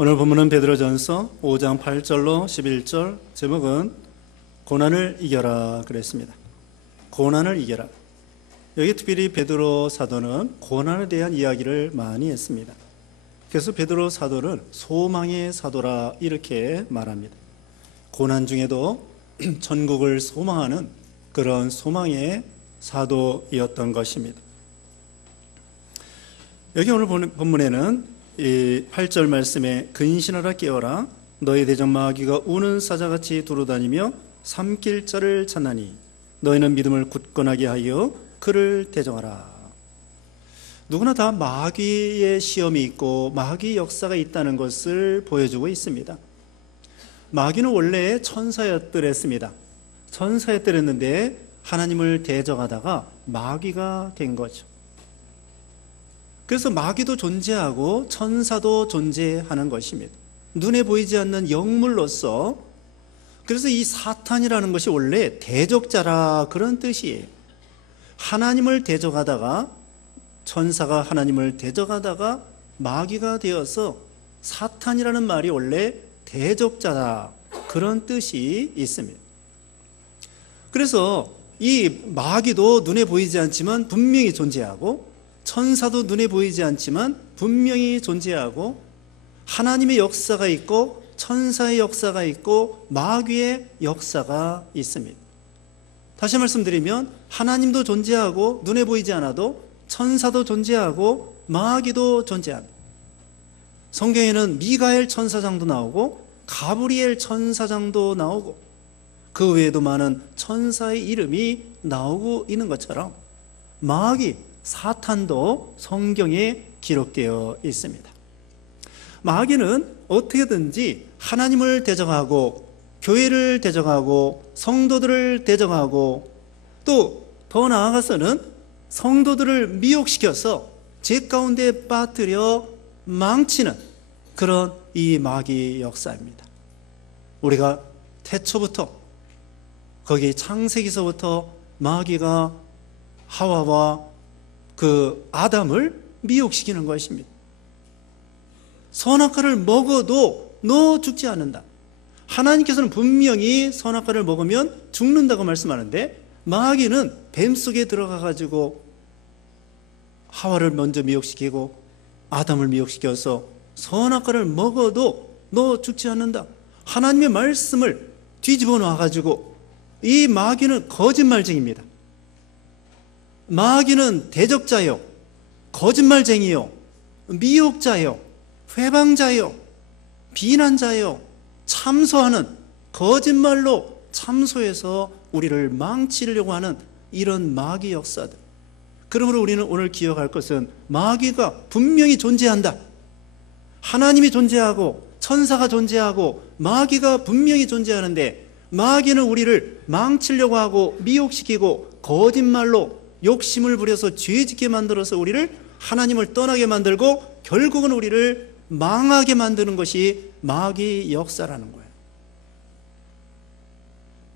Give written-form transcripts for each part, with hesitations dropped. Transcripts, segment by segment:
오늘 본문은 베드로전서 5장 8절로 11절, 제목은 고난을 이겨라 그랬습니다. 고난을 이겨라. 여기 특별히 베드로 사도는 고난에 대한 이야기를 많이 했습니다. 그래서 베드로 사도를 소망의 사도라 이렇게 말합니다. 고난 중에도 천국을 소망하는 그런 소망의 사도이었던 것입니다. 여기 오늘 본문에는 이 8절 말씀에 근신하라 깨어라 너희 대적 마귀가 우는 사자같이 두루다니며 삼킬 자를 찾나니 너희는 믿음을 굳건하게 하여 그를 대적하라. 누구나 다 마귀의 시험이 있고 마귀 역사가 있다는 것을 보여주고 있습니다. 마귀는 원래 천사였더랬습니다. 천사였더랬는데 하나님을 대적하다가 마귀가 된 거죠. 그래서 마귀도 존재하고 천사도 존재하는 것입니다. 눈에 보이지 않는 영물로서. 그래서 이 사탄이라는 것이 원래 대적자라 그런 뜻이에요. 하나님을 대적하다가, 천사가 하나님을 대적하다가 마귀가 되어서 사탄이라는 말이 원래 대적자다 그런 뜻이 있습니다. 그래서 이 마귀도 눈에 보이지 않지만 분명히 존재하고, 천사도 눈에 보이지 않지만 분명히 존재하고, 하나님의 역사가 있고 천사의 역사가 있고 마귀의 역사가 있습니다. 다시 말씀드리면 하나님도 존재하고 눈에 보이지 않아도 천사도 존재하고 마귀도 존재합니다. 성경에는 미가엘 천사장도 나오고 가브리엘 천사장도 나오고 그 외에도 많은 천사의 이름이 나오고 있는 것처럼 마귀, 사탄도 성경에 기록되어 있습니다. 마귀는 어떻게든지 하나님을 대적하고 교회를 대적하고 성도들을 대적하고 또 더 나아가서는 성도들을 미혹시켜서 죄 가운데 빠뜨려 망치는 그런 이 마귀 역사입니다. 우리가 태초부터 거기 창세기서부터 마귀가 하와와 그 아담을 미혹시키는 것입니다. 선악과를 먹어도 너 죽지 않는다. 하나님께서는 분명히 선악과를 먹으면 죽는다고 말씀하는데 마귀는 뱀 속에 들어가 가지고 하와를 먼저 미혹시키고 아담을 미혹시켜서 선악과를 먹어도 너 죽지 않는다. 하나님의 말씀을 뒤집어 놔 가지고 이 마귀는 거짓말쟁이입니다. 마귀는 대적자요, 거짓말쟁이요, 미혹자요, 회방자요, 비난자요, 참소하는, 거짓말로 참소해서 우리를 망치려고 하는 이런 마귀 역사들. 그러므로 우리는 오늘 기억할 것은 마귀가 분명히 존재한다. 하나님이 존재하고 천사가 존재하고 마귀가 분명히 존재하는데 마귀는 우리를 망치려고 하고 미혹시키고 거짓말로 욕심을 부려서 죄짓게 만들어서 우리를 하나님을 떠나게 만들고 결국은 우리를 망하게 만드는 것이 마귀 역사라는 거예요.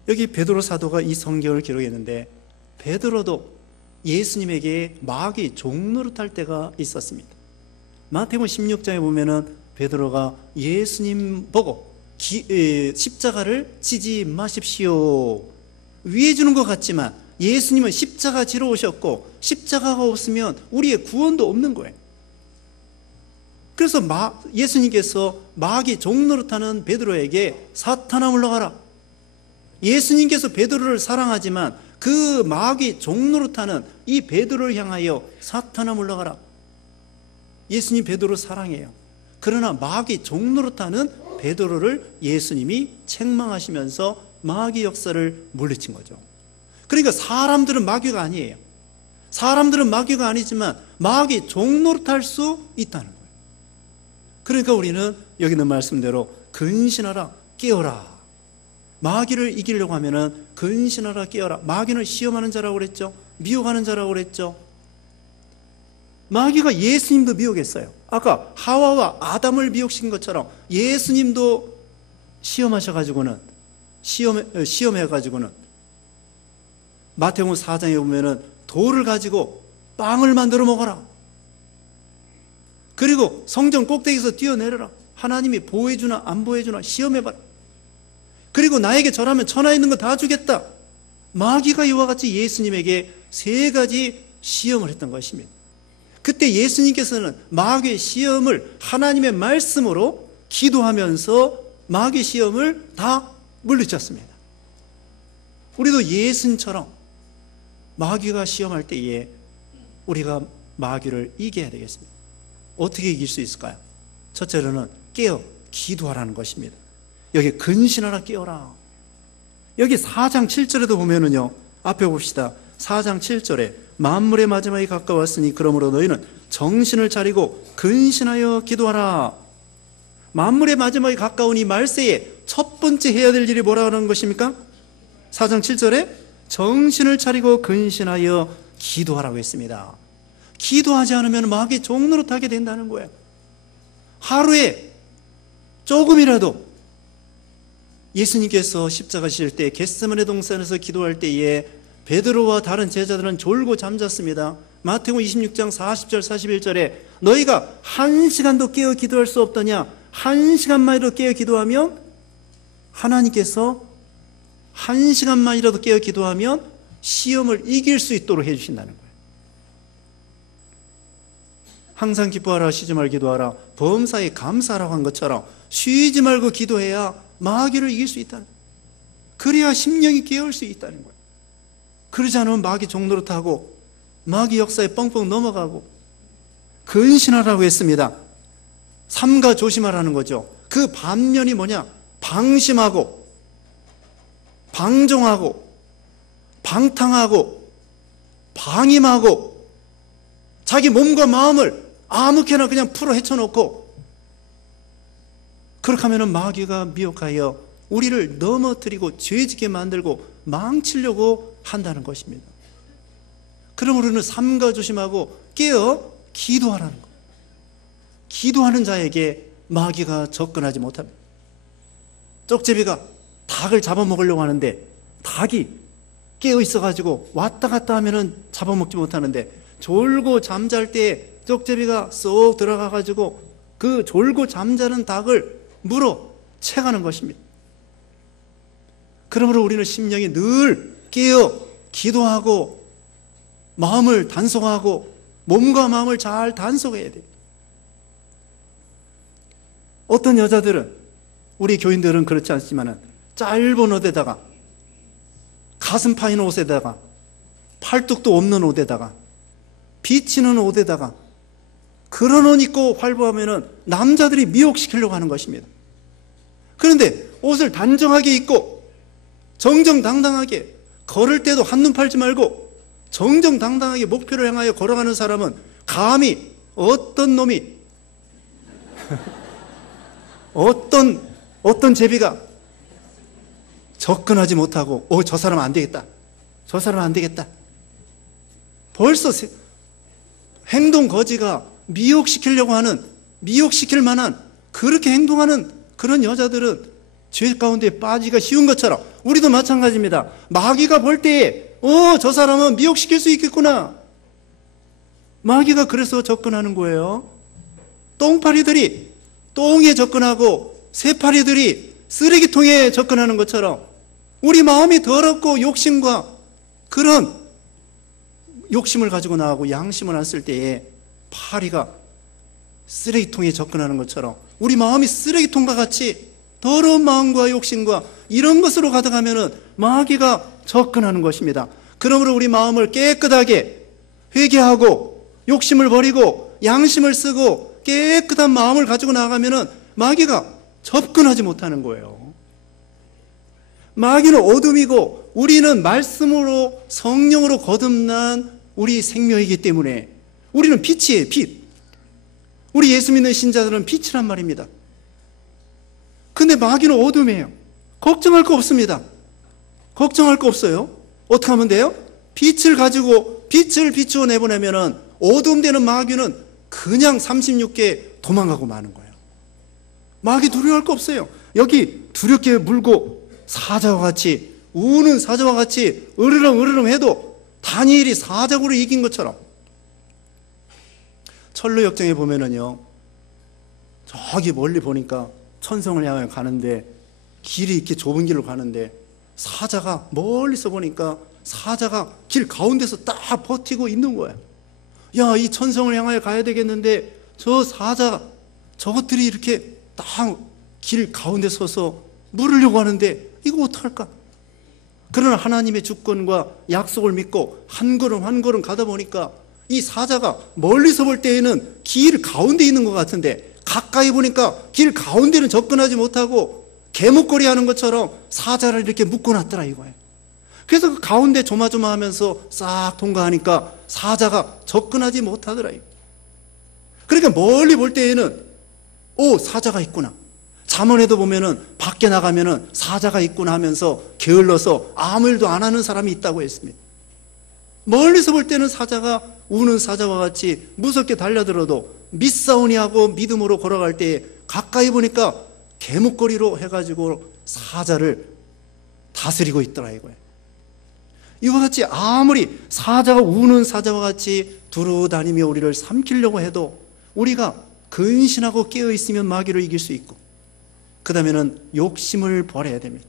여기 베드로 사도가 이 성경을 기록했는데 베드로도 예수님에게 마귀 종노릇할 때가 있었습니다. 마태복음 16장에 보면은 베드로가 예수님 보고 십자가를 지지 마십시오 위해 주는 것 같지만 예수님은 십자가 지러 오셨고 십자가가 없으면 우리의 구원도 없는 거예요. 그래서 예수님께서 마귀 종노릇하는 베드로에게 사탄아 물러가라. 예수님께서 베드로를 사랑하지만 그 마귀 종노릇하는 이 베드로를 향하여 사탄아 물러가라. 예수님 베드로 사랑해요. 그러나 마귀 종노릇하는 베드로를 예수님이 책망하시면서 마귀 역사를 물리친 거죠. 그러니까 사람들은 마귀가 아니에요. 사람들은 마귀가 아니지만 마귀 종노릇할 수 있다는 거예요. 그러니까 우리는 여기 있는 말씀대로 근신하라 깨어라. 마귀를 이기려고 하면은 근신하라 깨어라. 마귀는 시험하는 자라고 그랬죠. 미혹하는 자라고 그랬죠. 마귀가 예수님도 미혹했어요. 아까 하와와 아담을 미혹시킨 것처럼 예수님도 시험해가지고는 마태복음 4장에 보면은 돌을 가지고 빵을 만들어 먹어라. 그리고 성전 꼭대기에서 뛰어내려라. 하나님이 보호해주나 안 보호해주나 시험해봐라. 그리고 나에게 절하면 천하에 있는 거 다 주겠다. 마귀가 이와 같이 예수님에게 3가지 시험을 했던 것입니다. 그때 예수님께서는 마귀의 시험을 하나님의 말씀으로 기도하면서 마귀의 시험을 다 물리쳤습니다. 우리도 예수님처럼 마귀가 시험할 때에 우리가 마귀를 이겨야 되겠습니다. 어떻게 이길 수 있을까요? 첫째로는 깨어 기도하라는 것입니다. 여기 근신하라 깨어라. 여기 4장 7절에도 보면은요, 앞에 봅시다. 4장 7절에 만물의 마지막이 가까웠으니 그러므로 너희는 정신을 차리고 근신하여 기도하라. 만물의 마지막이 가까운 이 말세에 첫 번째 해야 될 일이 뭐라고 하는 것입니까? 4장 7절에 정신을 차리고 근신하여 기도하라고 했습니다. 기도하지 않으면 마귀의 종로로 타게 된다는 거예요. 하루에 조금이라도 예수님께서 십자가 지실 때 겟세마네 동산에서 기도할 때에 베드로와 다른 제자들은 졸고 잠잤습니다. 마태복음 26장 40절 41절에 너희가 1시간도 깨어 기도할 수 없더냐? 1시간만이라도 깨어 기도하면 하나님께서 1시간만이라도 깨어 기도하면 시험을 이길 수 있도록 해주신다는 거예요. 항상 기뻐하라, 쉬지 말고 기도하라, 범사에 감사하라고 한 것처럼 쉬지 말고 기도해야 마귀를 이길 수 있다는 거예요. 그래야 심령이 깨어올 수 있다는 거예요. 그러지 않으면 마귀 종노릇 하고 마귀 역사에 뻥뻥 넘어가고. 근신하라고 했습니다. 삼가 조심하라는 거죠. 그 반면이 뭐냐? 방심하고 방종하고 방탕하고 방임하고 자기 몸과 마음을 아무렇게나 그냥 풀어 헤쳐놓고, 그렇게 하면 마귀가 미혹하여 우리를 넘어뜨리고 죄짓게 만들고 망치려고 한다는 것입니다. 그러므로 우리는 삼가 조심하고 깨어 기도하라는 것. 기도하는 자에게 마귀가 접근하지 못합니다. 쪽제비가 닭을 잡아먹으려고 하는데 닭이 깨어 있어가지고 왔다 갔다 하면은 잡아먹지 못하는데, 졸고 잠잘 때 쪽제비가 쏙 들어가가지고 그 졸고 잠자는 닭을 물어 채가는 것입니다. 그러므로 우리는 심령이 늘 깨어 기도하고 마음을 단속하고 몸과 마음을 잘 단속해야 돼요. 어떤 여자들은, 우리 교인들은 그렇지 않지만 짧은 옷에다가 가슴 파인 옷에다가 팔뚝도 없는 옷에다가 비치는 옷에다가 그런 옷 입고 활보하면 남자들이 미혹시키려고 하는 것입니다. 그런데 옷을 단정하게 입고 정정당당하게 걸을 때도 한눈 팔지 말고 정정당당하게 목표를 향하여 걸어가는 사람은 감히 어떤 놈이 어떤 제비가 접근하지 못하고 저 사람 안 되겠다, 저 사람 안 되겠다. 벌써 행동 거지가 미혹시키려고 하는, 미혹시킬 만한 그렇게 행동하는 그런 여자들은 죄 가운데 빠지기가 쉬운 것처럼 우리도 마찬가지입니다. 마귀가 볼 때에 저 사람은 미혹시킬 수 있겠구나. 마귀가 그래서 접근하는 거예요. 똥파리들이 똥에 접근하고 새파리들이 쓰레기통에 접근하는 것처럼 우리 마음이 더럽고 욕심과 그런 욕심을 가지고 나가고 양심을 안 쓸 때에 파리가 쓰레기통에 접근하는 것처럼 우리 마음이 쓰레기통과 같이 더러운 마음과 욕심과 이런 것으로 가득하면 마귀가 접근하는 것입니다. 그러므로 우리 마음을 깨끗하게 회개하고 욕심을 버리고 양심을 쓰고 깨끗한 마음을 가지고 나가면 마귀가 접근하지 못하는 거예요. 마귀는 어둠이고 우리는 말씀으로 성령으로 거듭난 우리 생명이기 때문에 우리는 빛이에요. 빛. 우리 예수 믿는 신자들은 빛이란 말입니다. 근데 마귀는 어둠이에요. 걱정할 거 없습니다. 걱정할 거 없어요. 어떻게 하면 돼요? 빛을 가지고 빛을 비추어 내보내면 어둠되는 마귀는 그냥 36개 도망가고 마는 거예요. 마귀 두려워할 거 없어요. 여기 두렵게 물고 사자와 같이 우는 사자와 같이 으르렁 해도 다니엘이 사자고를 이긴 것처럼 철로 역정에 보면은요, 저기 멀리 보니까 천성을 향해 가는데 길이 이렇게 좁은 길로 가는데 사자가 멀리서 보니까 사자가 길 가운데서 딱 버티고 있는 거야. 야, 이 천성을 향하여 가야 되겠는데 저 사자 저것들이 이렇게 딱 길 가운데 서서 물으려고 하는데 이거 어떡할까? 그러나 하나님의 주권과 약속을 믿고 한 걸음 한 걸음 가다 보니까 이 사자가 멀리서 볼 때에는 길 가운데 있는 것 같은데 가까이 보니까 길 가운데는 접근하지 못하고 개목걸이 하는 것처럼 사자를 이렇게 묶어놨더라 이거예요. 그래서 그 가운데 조마조마하면서 싹 통과하니까 사자가 접근하지 못하더라. 그러니까 멀리 볼 때에는 오, 사자가 있구나. 잠언에도 보면은 밖에 나가면은 사자가 있구나 하면서 게을러서 아무 일도 안 하는 사람이 있다고 했습니다. 멀리서 볼 때는 사자가 우는 사자와 같이 무섭게 달려들어도 믿사오니 하고 믿음으로 걸어갈 때에 가까이 보니까 개목걸이로 해가지고 사자를 다스리고 있더라 이거예요. 이와 같이 아무리 사자가 우는 사자와 같이 두루 다니며 우리를 삼키려고 해도 우리가 근신하고 깨어있으면 마귀를 이길 수 있고 그 다음에는 욕심을 버려야 됩니다.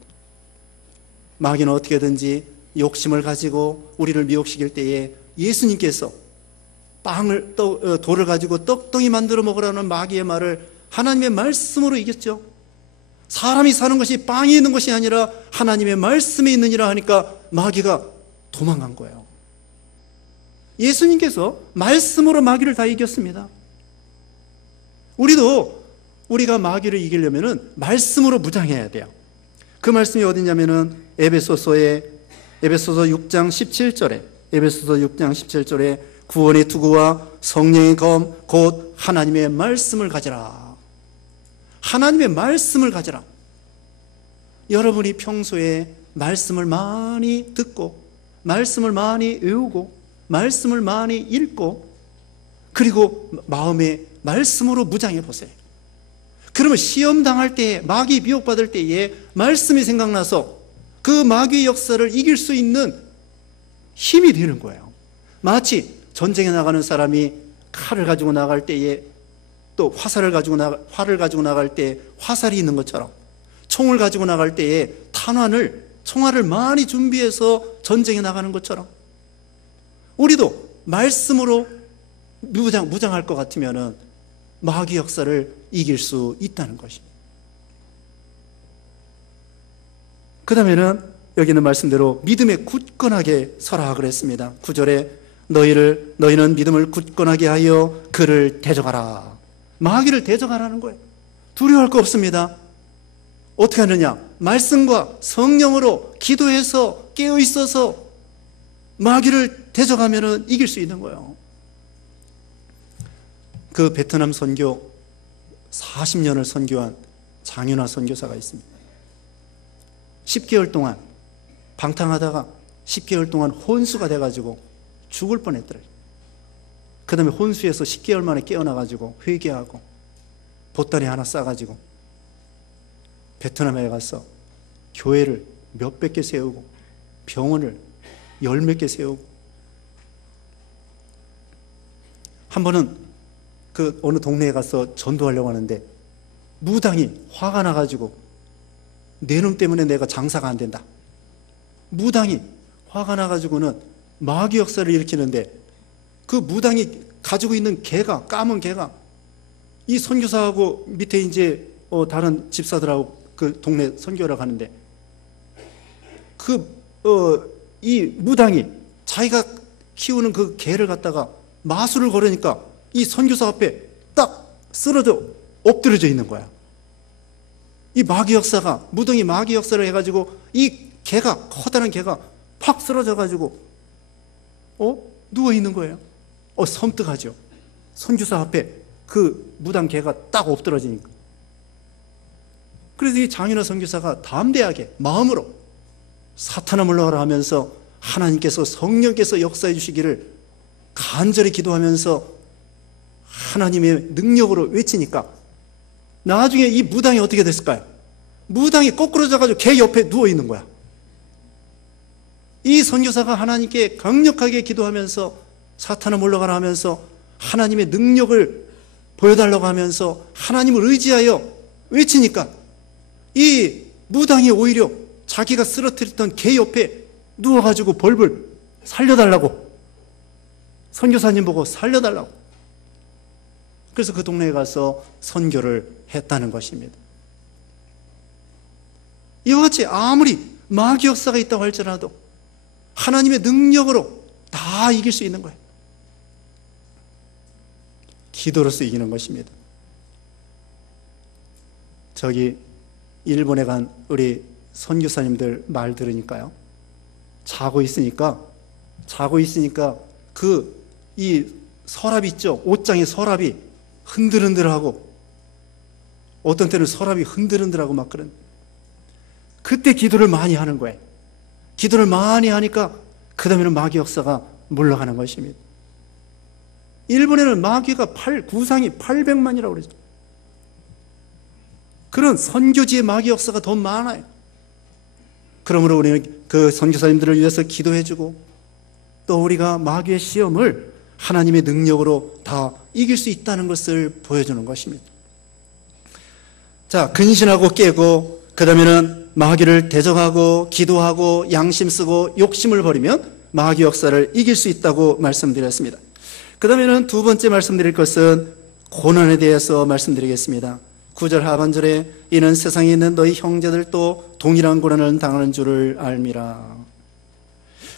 마귀는 어떻게든지 욕심을 가지고 우리를 미혹시킬 때에 예수님께서 돌을 가지고 떡덩이 만들어 먹으라는 마귀의 말을 하나님의 말씀으로 이겼죠. 사람이 사는 것이 빵이 있는 것이 아니라 하나님의 말씀에 있느니라 하니까 마귀가 도망간 거예요. 예수님께서 말씀으로 마귀를 다 이겼습니다. 우리가 마귀를 이기려면 말씀으로 무장해야 돼요. 그 말씀이 어디냐면은 에베소서 6장 17절에 구원의 투구와 성령의 검 곧 하나님의 말씀을 가지라. 하나님의 말씀을 가지라. 여러분이 평소에 말씀을 많이 듣고 말씀을 많이 외우고 말씀을 많이 읽고 그리고 마음에 말씀으로 무장해 보세요. 그러면 시험 당할 때에 마귀 미혹받을 때에 말씀이 생각나서 그 마귀의 역사를 이길 수 있는 힘이 되는 거예요. 마치 전쟁에 나가는 사람이 칼을 가지고 나갈 때에 또 활을 가지고 나갈 때에 화살이 있는 것처럼 총을 가지고 나갈 때에 총알을 많이 준비해서 전쟁에 나가는 것처럼 우리도 말씀으로 무장할 것 같으면은 마귀 역사를 이길 수 있다는 것입니다. 그 다음에는 여기는 말씀대로 믿음에 굳건하게 서라 그랬습니다. 9절에 너희는 믿음을 굳건하게 하여 그를 대적하라. 마귀를 대적하라는 거예요. 두려워할 거 없습니다. 어떻게 하느냐? 말씀과 성령으로 기도해서 깨어있어서 마귀를 대적하면 이길 수 있는 거예요. 그 베트남 선교 40년을 선교한 장윤아 선교사가 있습니다. 10개월 동안 방탕하다가 10개월 동안 혼수가 돼가지고 죽을 뻔했더래요. 그 다음에 혼수에서 10개월 만에 깨어나가지고 회개하고 보따리 하나 싸가지고 베트남에 가서 교회를 몇백 개 세우고 병원을 열 몇 개 세우고 한 번은 그 어느 동네에 가서 전도하려고 하는데 무당이 화가 나가지고 내 놈 때문에 내가 장사가 안 된다. 무당이 화가 나가지고는 마귀 역사를 일으키는데 그 무당이 가지고 있는 개가 까만 개가 이 선교사하고 밑에 이제 다른 집사들하고 그 동네 선교를 가는데 이 무당이 자기가 키우는 그 개를 갖다가 마술을 걸으니까 이 선교사 앞에 딱 쓰러져 엎드려져 있는 거야. 이 마귀 역사가 무당이 마귀 역사를 해가지고 이 개가 커다란 개가 팍 쓰러져 가지고 누워 있는 거예요. 섬뜩하죠. 선교사 앞에 그 무당 개가 딱 엎드러지니까. 그래서 이 장윤아 선교사가 담대하게 마음으로 사탄아 물러가라 하면서 하나님께서 성령께서 역사해 주시기를 간절히 기도하면서 하나님의 능력으로 외치니까 나중에 이 무당이 어떻게 됐을까요? 무당이 거꾸로 져가지고 개 옆에 누워 있는 거야. 이 선교사가 하나님께 강력하게 기도하면서 사탄아 물러가라 하면서 하나님의 능력을 보여달라고 하면서 하나님을 의지하여 외치니까 이 무당이 오히려 자기가 쓰러뜨렸던 개 옆에 누워가지고 벌벌 살려달라고, 선교사님 보고 살려달라고. 그래서 그 동네에 가서 선교를 했다는 것입니다. 이와 같이 아무리 마귀 역사가 있다고 할지라도 하나님의 능력으로 다 이길 수 있는 거예요. 기도로서 이기는 것입니다. 저기 일본에 간 우리 선교사님들 말 들으니까요, 자고 있으니까 이 서랍 있죠, 옷장의 서랍이 흔들흔들하고, 어떤 때는 서랍이 흔들흔들하고 막 그런, 그때 기도를 많이 하는 거예요. 기도를 많이 하니까 그 다음에는 마귀 역사가 물러가는 것입니다. 일본에는 마귀가 구상이 800만이라고 그러죠. 그런 선교지의 마귀 역사가 더 많아요. 그러므로 우리는 그 선교사님들을 위해서 기도해주고, 또 우리가 마귀의 시험을 하나님의 능력으로 다 이길 수 있다는 것을 보여주는 것입니다. 자, 근신하고 깨고, 그 다음에는 마귀를 대적하고 기도하고 양심 쓰고 욕심을 버리면 마귀 역사를 이길 수 있다고 말씀드렸습니다. 그 다음에는 두 번째 말씀드릴 것은 고난에 대해서 말씀드리겠습니다. 9절 하반절에 이는 세상에 있는 너희 형제들도 동일한 고난을 당하는 줄을 알미라.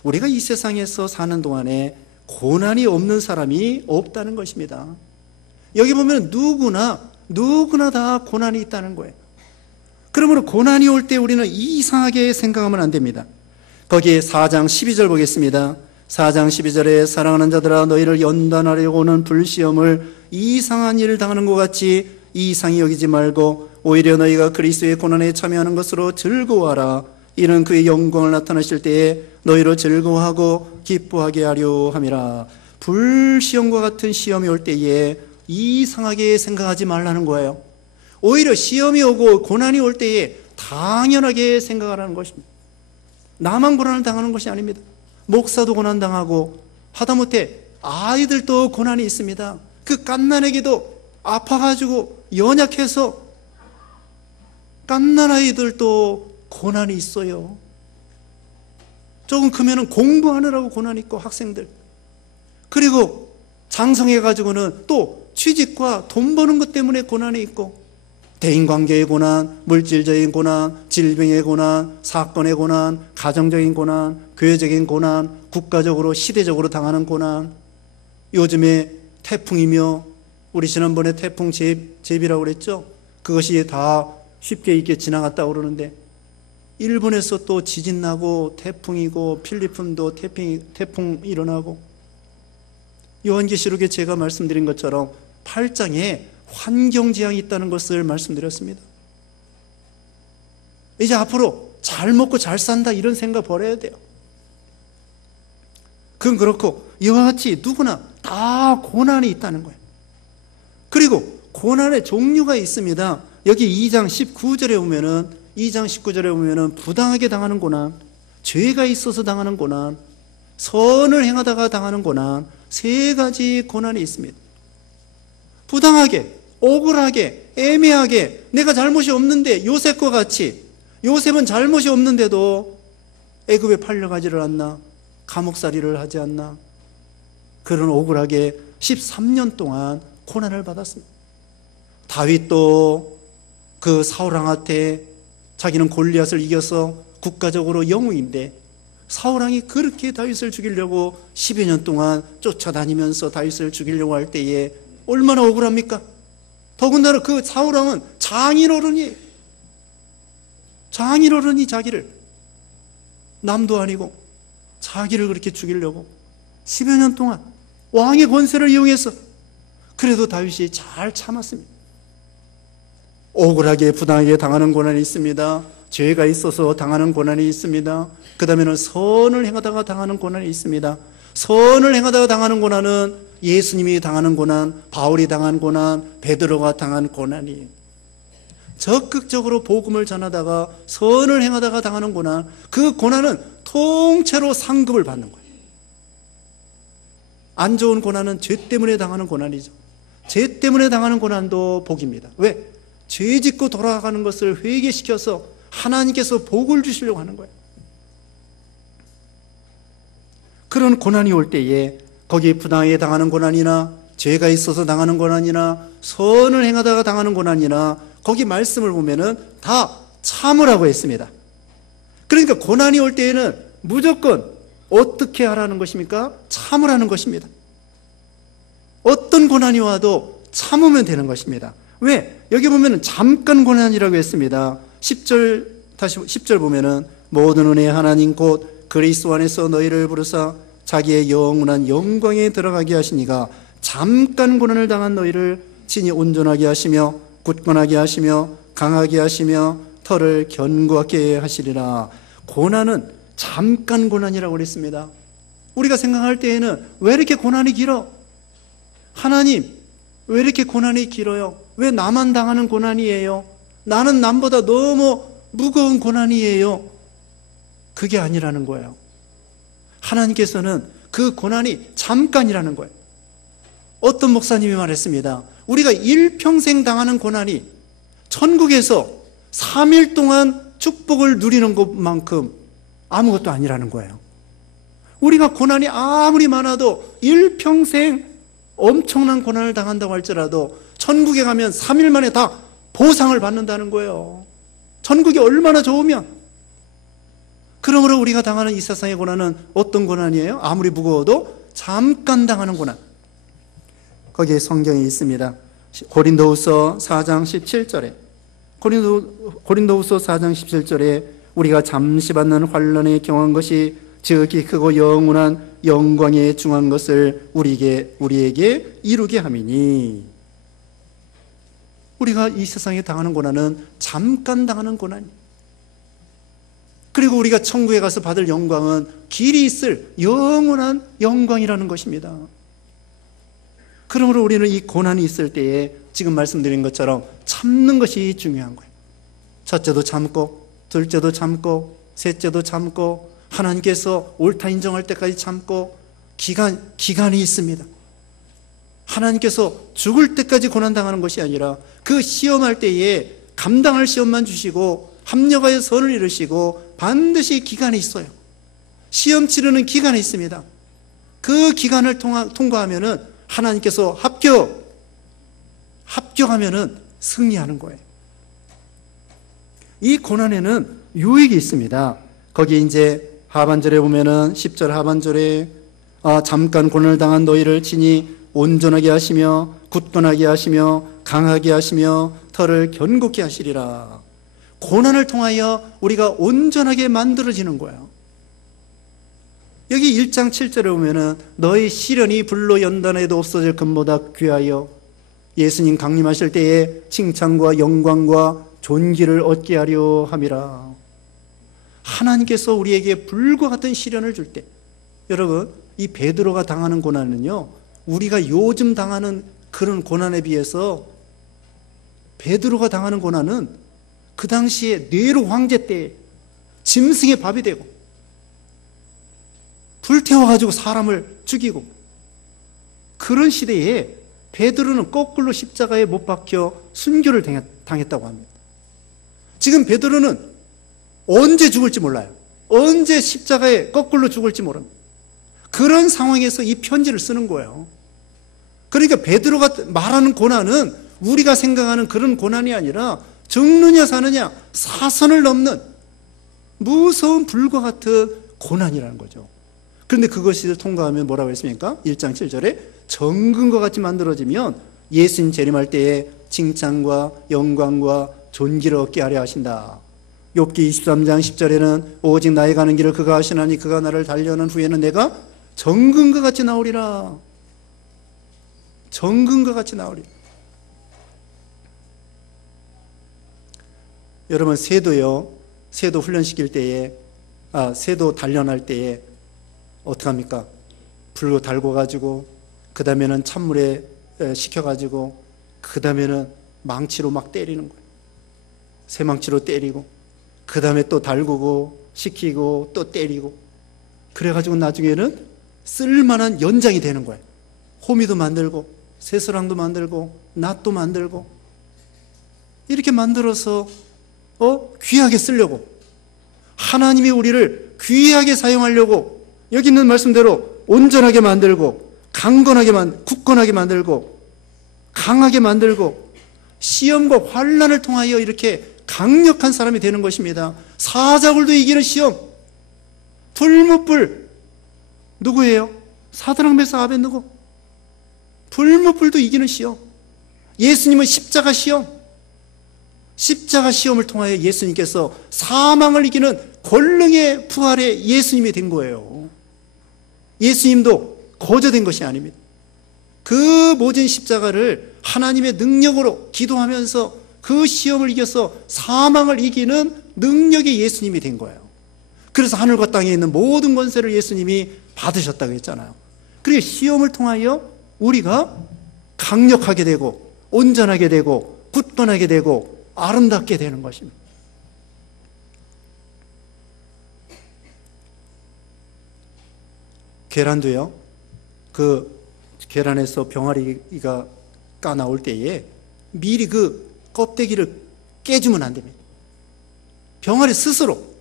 우리가 이 세상에서 사는 동안에 고난이 없는 사람이 없다는 것입니다. 여기 보면 누구나 다 고난이 있다는 거예요. 그러므로 고난이 올 때 우리는 이상하게 생각하면 안 됩니다. 거기에 4장 12절 보겠습니다. 4장 12절에 사랑하는 자들아 너희를 연단하려고 오는 불시험을 이상한 일을 당하는 것 같이 이상히 여기지 말고 오히려 너희가 그리스도의 고난에 참여하는 것으로 즐거워하라. 이는 그의 영광을 나타내실 때에 너희로 즐거워하고 기뻐하게 하려 함이라. 불시험과 같은 시험이 올 때에 이상하게 생각하지 말라는 거예요. 오히려 시험이 오고 고난이 올 때에 당연하게 생각하라는 것입니다. 나만 고난을 당하는 것이 아닙니다. 목사도 고난당하고 하다못해 아이들도 고난이 있습니다. 그 갓난아기도 아파가지고 연약해서 갓난아이들도 고난이 있어요. 조금 크면은 공부하느라고 고난이 있고 학생들, 그리고 장성해가지고는 또 취직과 돈 버는 것 때문에 고난이 있고, 대인관계의 고난, 물질적인 고난, 질병의 고난, 사건의 고난, 가정적인 고난, 교회적인 고난, 국가적으로 시대적으로 당하는 고난. 요즘에 태풍이며 우리 지난번에 태풍 제비라고 그랬죠. 그것이 다 쉽게 이렇게 지나갔다고 그러는데 일본에서 또 지진 나고 태풍이고 필리핀도 태풍 일어나고, 요한계시록에 제가 말씀드린 것처럼 8장에 환경재앙이 있다는 것을 말씀드렸습니다. 이제 앞으로 잘 먹고 잘 산다 이런 생각 버려야 돼요. 그건 그렇고 이와 같이 누구나 다 고난이 있다는 거예요. 그리고 고난의 종류가 있습니다. 여기 2장 19절에 보면은 부당하게 당하는 고난, 죄가 있어서 당하는 고난, 선을 행하다가 당하는 고난, 세 가지 고난이 있습니다. 부당하게, 억울하게, 애매하게, 내가 잘못이 없는데 요셉과 같이, 요셉은 잘못이 없는데도 애굽에 팔려가지를 않나, 감옥살이를 하지 않나, 그런 억울하게 13년 동안 고난을 받았습니다. 다윗도 그 사울왕한테 자기는 골리앗을 이겨서 국가적으로 영웅인데 사울왕이 그렇게 다윗을 죽이려고 10여 년 동안 쫓아다니면서 다윗을 죽이려고 할 때에 얼마나 억울합니까? 더군다나 그 사울왕은 장인어른이 자기를, 남도 아니고 자기를 그렇게 죽이려고 10여 년 동안 왕의 권세를 이용해서, 그래도 다윗이 잘 참았습니다. 억울하게 부당하게 당하는 고난이 있습니다. 죄가 있어서 당하는 고난이 있습니다. 그 다음에는 선을 행하다가 당하는 고난이 있습니다. 선을 행하다가 당하는 고난은 예수님이 당하는 고난, 바울이 당한 고난, 베드로가 당한 고난이에요. 적극적으로 복음을 전하다가 선을 행하다가 당하는 고난, 그 고난은 통째로 상급을 받는 거예요. 안 좋은 고난은 죄 때문에 당하는 고난이죠. 죄 때문에 당하는 고난도 복입니다. 왜? 죄 짓고 돌아가는 것을 회개시켜서 하나님께서 복을 주시려고 하는 거예요. 그런 고난이 올 때에 거기에 부당하게 당하는 고난이나 죄가 있어서 당하는 고난이나 선을 행하다가 당하는 고난이나 거기 말씀을 보면은 다 참으라고 했습니다. 그러니까 고난이 올 때에는 무조건 어떻게 하라는 것입니까? 참으라는 것입니다. 어떤 고난이 와도 참으면 되는 것입니다. 왜? 여기 보면은 잠깐 고난이라고 했습니다. 10절, 다시 10절 보면은 모든 은혜의 하나님 곧 그리스도 안에서 너희를 부르사 자기의 영원한 영광에 들어가게 하시니가 잠깐 고난을 당한 너희를 친히 온전하게 하시며 굳건하게 하시며 강하게 하시며 털을 견고하게 하시리라. 고난은 잠깐 고난이라고 그랬습니다. 우리가 생각할 때에는 왜 이렇게 고난이 길어? 하나님, 왜 이렇게 고난이 길어요? 왜 나만 당하는 고난이에요? 나는 남보다 너무 무거운 고난이에요. 그게 아니라는 거예요. 하나님께서는 그 고난이 잠깐이라는 거예요. 어떤 목사님이 말했습니다. 우리가 일평생 당하는 고난이 천국에서 3일 동안 축복을 누리는 것만큼 아무것도 아니라는 거예요. 우리가 고난이 아무리 많아도 일평생 엄청난 고난을 당한다고 할지라도 천국에 가면 3일 만에 다 보상을 받는다는 거예요. 천국이 얼마나 좋으면. 그러므로 우리가 당하는 이 세상의 고난은 어떤 고난이에요? 아무리 무거워도 잠깐 당하는 고난. 거기에 성경에 있습니다. 고린도후서 4장 17절에 고린도후서 4장 17절에 우리가 잠시 받는 환난에 경한 것이 지극히 크고 영원한 영광에 중한 것을 우리에게 이루게 함이니. 우리가 이 세상에 당하는 고난은 잠깐 당하는 고난이에요. 그리고 우리가 천국에 가서 받을 영광은 길이 있을 영원한 영광이라는 것입니다. 그러므로 우리는 이 고난이 있을 때에 지금 말씀드린 것처럼 참는 것이 중요한 거예요. 첫째도 참고, 둘째도 참고, 셋째도 참고, 하나님께서 옳다 인정할 때까지 참고, 기간이 있습니다. 하나님께서 죽을 때까지 고난당하는 것이 아니라 그 시험할 때에 감당할 시험만 주시고 합력하여 선을 이루시고 반드시 기간이 있어요. 시험 치르는 기간이 있습니다. 그 기간을 통과하면은 하나님께서 합격하면은 승리하는 거예요. 이 고난에는 유익이 있습니다. 거기 이제 하반절에 보면은 10절 하반절에 잠깐 고난을 당한 너희를 친히 온전하게 하시며 굳건하게 하시며 강하게 하시며 털을 견고케 하시리라. 고난을 통하여 우리가 온전하게 만들어지는 거예요. 여기 1장 7절에 보면은 너희 시련이 불로 연단해도 없어질 금보다 귀하여 예수님 강림하실 때에 칭찬과 영광과 존귀를 얻게 하려 함이라. 하나님께서 우리에게 불과 같은 시련을 줄 때, 여러분 이 베드로가 당하는 고난은요, 우리가 요즘 당하는 그런 고난에 비해서 베드로가 당하는 고난은 그 당시에 네로 황제 때 짐승의 밥이 되고 불태워가지고 사람을 죽이고 그런 시대에 베드로는 거꾸로 십자가에 못 박혀 순교를 당했다고 합니다. 지금 베드로는 언제 죽을지 몰라요. 언제 십자가에 거꾸로 죽을지 모릅니다. 그런 상황에서 이 편지를 쓰는 거예요. 그러니까 베드로가 말하는 고난은 우리가 생각하는 그런 고난이 아니라 죽느냐 사느냐 사선을 넘는 무서운 불과 같은 고난이라는 거죠. 그런데 그것이 통과하면 뭐라고 했습니까? 1장 7절에 정금과 같이 만들어지면 예수님 재림할 때에 칭찬과 영광과 존귀를 얻게 하려 하신다. 욥기 23장 10절에는 오직 나의 가는 길을 그가 하시나니 그가 나를 달려는 후에는 내가 정금과 같이 나오리라. 정금과 같이 나오리라. 여러분 새도요, 새도 훈련시킬 때에 새도 단련할 때에 어떻게 합니까? 불로 달궈 가지고 그 다음에는 찬물에 식혀 가지고 그 다음에는 망치로 막 때리는 거예요. 새망치로 때리고 그 다음에 또 달구고 식히고 또 때리고 그래가지고 나중에는 쓸만한 연장이 되는 거예요. 호미도 만들고 새서랑도 만들고 낫도 만들고 이렇게 만들어서 귀하게 쓰려고, 하나님이 우리를 귀하게 사용하려고 여기 있는 말씀대로 온전하게 만들고 굳건하게 만들고 강하게 만들고 시험과 환난을 통하여 이렇게 강력한 사람이 되는 것입니다. 사자굴도 이기는 시험, 불무불 누구예요? 사드락 메삭 아벳느고. 불무불도 이기는 시험. 예수님은 십자가 시험을 통하여 예수님께서 사망을 이기는 권능의 부활의 예수님이 된 거예요. 예수님도 거저된 것이 아닙니다. 그 모진 십자가를 하나님의 능력으로 기도하면서 그 시험을 이겨서 사망을 이기는 능력의 예수님이 된 거예요. 그래서 하늘과 땅에 있는 모든 권세를 예수님이 받으셨다고 했잖아요. 그리고 시험을 통하여 우리가 강력하게 되고 온전하게 되고 굳건하게 되고 아름답게 되는 것입니다. 계란도요, 그 계란에서 병아리가 까 나올 때에 미리 그 껍데기를 깨주면 안 됩니다. 병아리 스스로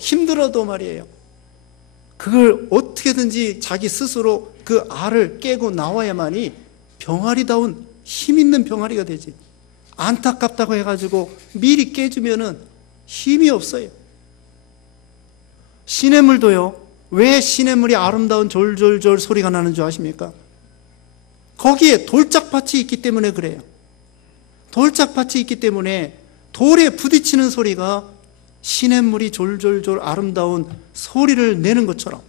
힘들어도 말이에요, 그걸 어떻게든지 자기 스스로 그 알을 깨고 나와야만이 병아리다운 힘 있는 병아리가 되지. 안타깝다고 해가지고 미리 깨주면은 힘이 없어요. 시냇물도요, 왜 시냇물이 아름다운 졸졸졸 소리가 나는 줄 아십니까? 거기에 돌짝밭이 있기 때문에 그래요. 돌짝밭이 있기 때문에 돌에 부딪히는 소리가 시냇물이 졸졸졸 아름다운 소리를 내는 것처럼,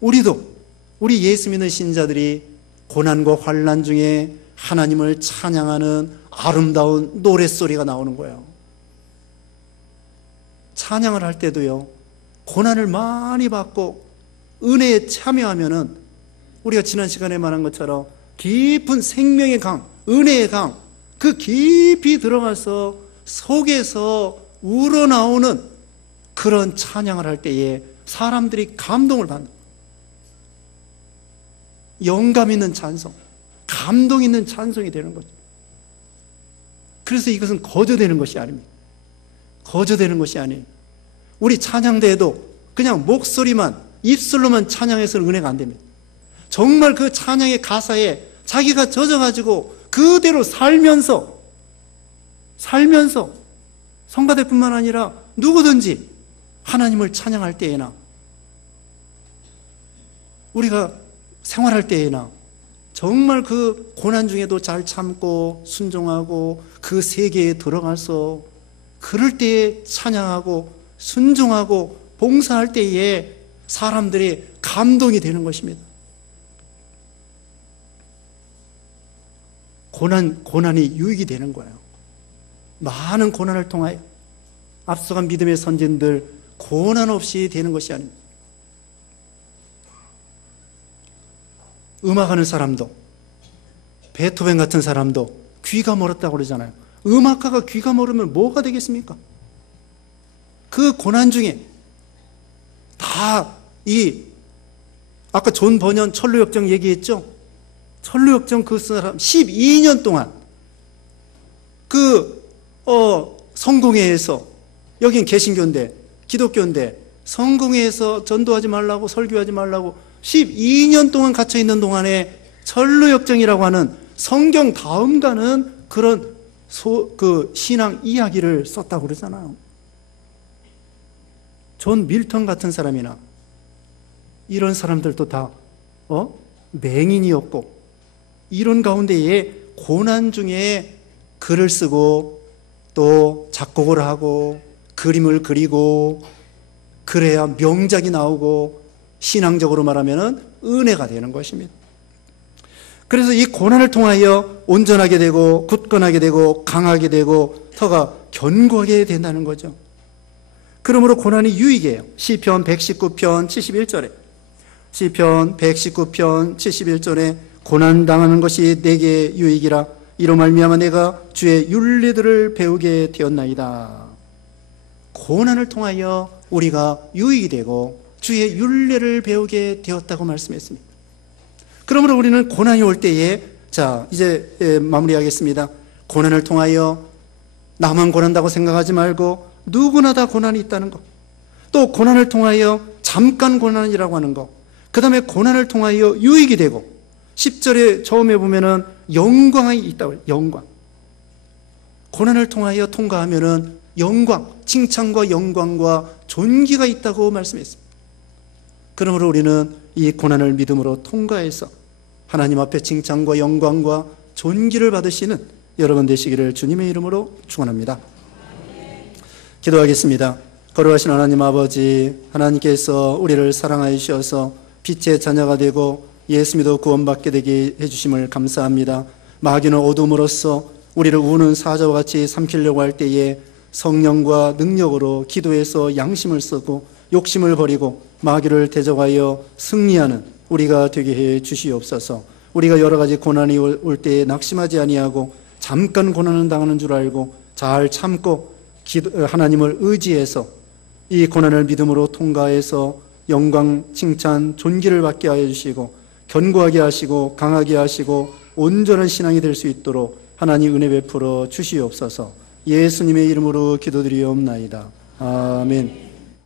우리 예수 믿는 신자들이 고난과 환난 중에 하나님을 찬양하는 아름다운 노랫소리가 나오는 거예요. 찬양을 할 때도요, 고난을 많이 받고 은혜에 참여하면은 우리가 지난 시간에 말한 것처럼 깊은 생명의 강, 은혜의 강, 그 깊이 들어가서 속에서 우러나오는 그런 찬양을 할 때에 사람들이 감동을 받는, 영감 있는 찬송, 감동 있는 찬송이 되는 거죠. 그래서 이것은 거저되는 것이 아닙니다. 거저되는 것이 아니에요. 우리 찬양대에도 그냥 목소리만, 입술로만 찬양해서는 은혜가 안 됩니다. 정말 그 찬양의 가사에 자기가 젖어가지고 그대로 살면서 성가대뿐만 아니라 누구든지 하나님을 찬양할 때에나 우리가 생활할 때에나 정말 그 고난 중에도 잘 참고 순종하고 그 세계에 들어가서 그럴 때에 찬양하고 순종하고 봉사할 때에 사람들이 감동이 되는 것입니다. 고난이 유익이 되는 거예요. 많은 고난을 통하여 앞서간 믿음의 선진들 고난 없이 되는 것이 아닙니다. 음악하는 사람도, 베토벤 같은 사람도 귀가 멀었다고 그러잖아요. 음악가가 귀가 멀으면 뭐가 되겠습니까? 그 고난 중에 다 아까 존 버년 천루역정 얘기했죠? 천루역정 그 사람 12년 동안 성공회에서, 여긴 개신교인데 기독교인데 성공회에서 전도하지 말라고, 설교하지 말라고 12년 동안 갇혀 있는 동안에 천루역정이라고 하는 성경 다음 가는 그런 신앙 이야기를 썼다고 그러잖아요. 존 밀턴 같은 사람이나 이런 사람들도 다 맹인이었고, 이런 가운데에 고난 중에 글을 쓰고 또 작곡을 하고 그림을 그리고 그래야 명작이 나오고 신앙적으로 말하면 은혜가 되는 것입니다. 그래서 이 고난을 통하여 온전하게 되고 굳건하게 되고 강하게 되고 터가 견고하게 된다는 거죠. 그러므로 고난이 유익이에요. 시편 119편 71절에 시편 119편 71절에 고난당하는 것이 내게 유익이라, 이로 말미암아 내가 주의 윤리들을 배우게 되었나이다. 고난을 통하여 우리가 유익이 되고 주의 윤례를 배우게 되었다고 말씀했습니다. 그러므로 우리는 고난이 올 때에, 자, 이제 마무리하겠습니다. 고난을 통하여 나만 고난다고 생각하지 말고 누구나 다 고난이 있다는 것. 또 고난을 통하여 잠깐 고난이라고 하는 것. 그 다음에 고난을 통하여 유익이 되고 10절에 처음에 보면은 영광이 있다고 해요. 영광. 고난을 통하여 통과하면은 영광, 칭찬과 영광과 존귀가 있다고 말씀했습니다. 그러므로 우리는 이 고난을 믿음으로 통과해서 하나님 앞에 칭찬과 영광과 존귀를 받으시는 여러분 되시기를 주님의 이름으로 축원합니다. 기도하겠습니다. 거룩하신 하나님 아버지, 하나님께서 우리를 사랑하여 주셔서 빛의 자녀가 되고 예수 믿어 구원받게 되게 해주심을 감사합니다. 마귀는 어둠으로써 우리를 우는 사자와 같이 삼키려고 할 때에 성령과 능력으로 기도해서 양심을 쓰고 욕심을 버리고 마귀를 대적하여 승리하는 우리가 되게 해 주시옵소서. 우리가 여러 가지 고난이 올 때에 낙심하지 아니하고 잠깐 고난을 당하는 줄 알고 잘 참고 하나님을 의지해서 이 고난을 믿음으로 통과해서 영광, 칭찬, 존귀를 받게 하여 주시고 견고하게 하시고 강하게 하시고 온전한 신앙이 될 수 있도록 하나님 은혜 베풀어 주시옵소서. 예수님의 이름으로 기도드리옵나이다. 아멘.